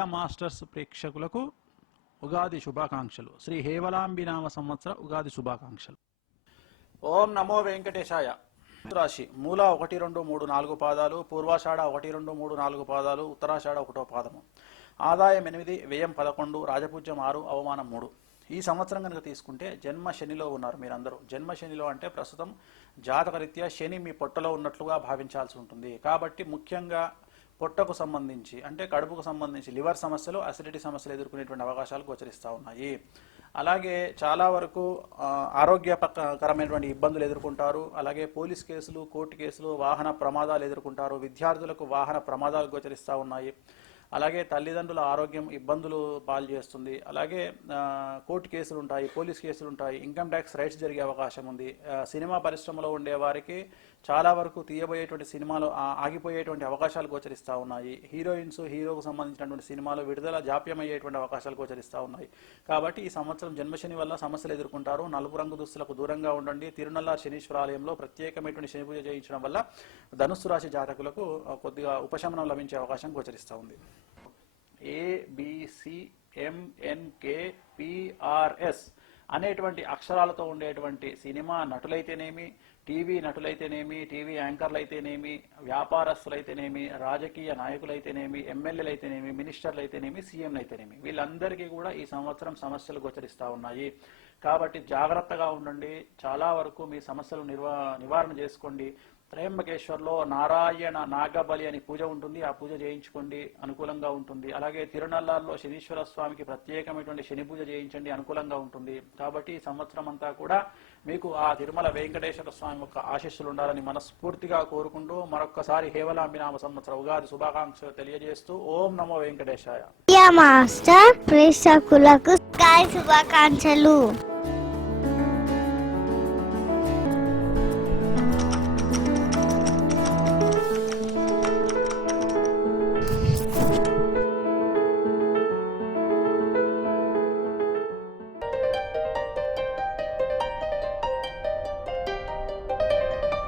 Media masters ప్రేక్షకులకు ఉగాది శుభాకాంక్షలు. శ్రీ హేవలాంబినామ సంవత్సర ఉగాది శుభాకాంక్షలు. ఓం నమో వెంకటేశాయ. రాశి మూల 1, 2, 3, 4 పాదాలు, పూర్వాషాఢ 1, 2, 3, 4 పాదాలు, ఉత్తరాషాఢ 1వ పాదము. ఆదాయం 8, వ్యయం 11, రాజపూజ్యం 6, అవమానం 3. ఈ సంవత్సరం కనుక తీసుకుంటే జన్మ శనిలో ఉన్నారు మీరందరూ. జన్మ శనిలో అంటే ప్రస్తుతం జాతకరీత్యా శని మీ పొట్టలో ఉన్నట్లుగా భావించాల్సి ఉంటుంది. కాబట్టి ముఖ్యంగా పొట్టకు సంబంధించి అంటే కడుపుకు సంబంధించి లివర్ సమస్యలు, అసిడిటీ సమస్యలు ఎదుర్కొనేటువంటి అవకాశాలు గోచరిస్తూ ఉన్నాయి. అలాగే చాలా వరకు ఆరోగ్యకరమైనటువంటి ఇబ్బందులు ఎదుర్కొంటారు. అలాగే పోలీస్ కేసులు, కోర్టు కేసులు, వాహన ప్రమాదాలు ఎదుర్కొంటారు. విద్యార్థులకు వాహన ప్రమాదాలు గోచరిస్తూ ఉన్నాయి. అలాగే తల్లిదండ్రుల ఆరోగ్యం ఇబ్బందులు పాలు చేస్తుంది. అలాగే కోర్టు కేసులు ఉంటాయి, పోలీస్ కేసులు ఉంటాయి, ఇన్కమ్ ట్యాక్స్ రైట్స్ జరిగే అవకాశం ఉంది. సినిమా పరిశ్రమలో ఉండే వారికి చాలా వరకు తీయబోయేటువంటి సినిమాలు ఆగిపోయేటువంటి అవకాశాలు గోచరిస్తూ ఉన్నాయి. హీరోయిన్స్, హీరోకు సంబంధించినటువంటి సినిమాలు విడుదల జాప్యం అయ్యేటువంటి అవకాశాలు గోచరిస్తూ ఉన్నాయి. కాబట్టి ఈ సంవత్సరం జన్మశని వల్ల సమస్యలు ఎదుర్కొంటారు. నలుపు రంగు దుస్తులకు దూరంగా ఉండండి. తిరునల్ల శనీశ్వరాలయంలో ప్రత్యేకమైనటువంటి శని పూజ చేయించడం వల్ల ధనుస్సు రాశి జాతకులకు కొద్దిగా ఉపశమనం లభించే అవకాశం గోచరిస్తూ ఉంది. ABCMNKPRS అనేటువంటి అక్షరాలతో ఉండేటువంటి సినిమా నటులైతేనేమి, టీవీ నటులైతేనేమి, టీవీ యాంకర్లు అయితేనేమి, వ్యాపారస్తులైతేనేమి, రాజకీయ నాయకులైతేనేమి, ఎమ్మెల్యేలు అయితేనేమి, మినిస్టర్లు అయితేనేమి, సీఎంలు అయితేనేమి, వీళ్ళందరికీ కూడా ఈ సంవత్సరం సమస్యలు గోచరిస్తూ ఉన్నాయి. కాబట్టి జాగ్రత్తగా ఉండండి. చాలా వరకు మీ సమస్యలు నివారణ చేసుకోండి. త్రయంబకేశ్వర్లో నారాయణ నాగబలి అని పూజ ఉంటుంది. ఆ పూజ చేయించుకోండి, అనుకూలంగా ఉంటుంది. అలాగే తిరునల్లాల్లో శనీశ్వర స్వామికి ప్రత్యేకమైనటువంటి శని పూజ చేయించండి, అనుకూలంగా ఉంటుంది. కాబట్టి ఈ సంవత్సరం అంతా కూడా మీకు ఆ తిరుమల వెంకటేశ్వర స్వామి యొక్క ఆశీస్సులు ఉండాలని మనస్ఫూర్తిగా కోరుకుంటూ మరొక్కసారి హేవలాంబినామ సంవత్సర ఉగాది శుభాకాంక్షలు తెలియజేస్తూ ఓం నమో వెంకటేశాయ. మాస్టర్ ప్రేక్షకులకు శుభాకాంక్షలు.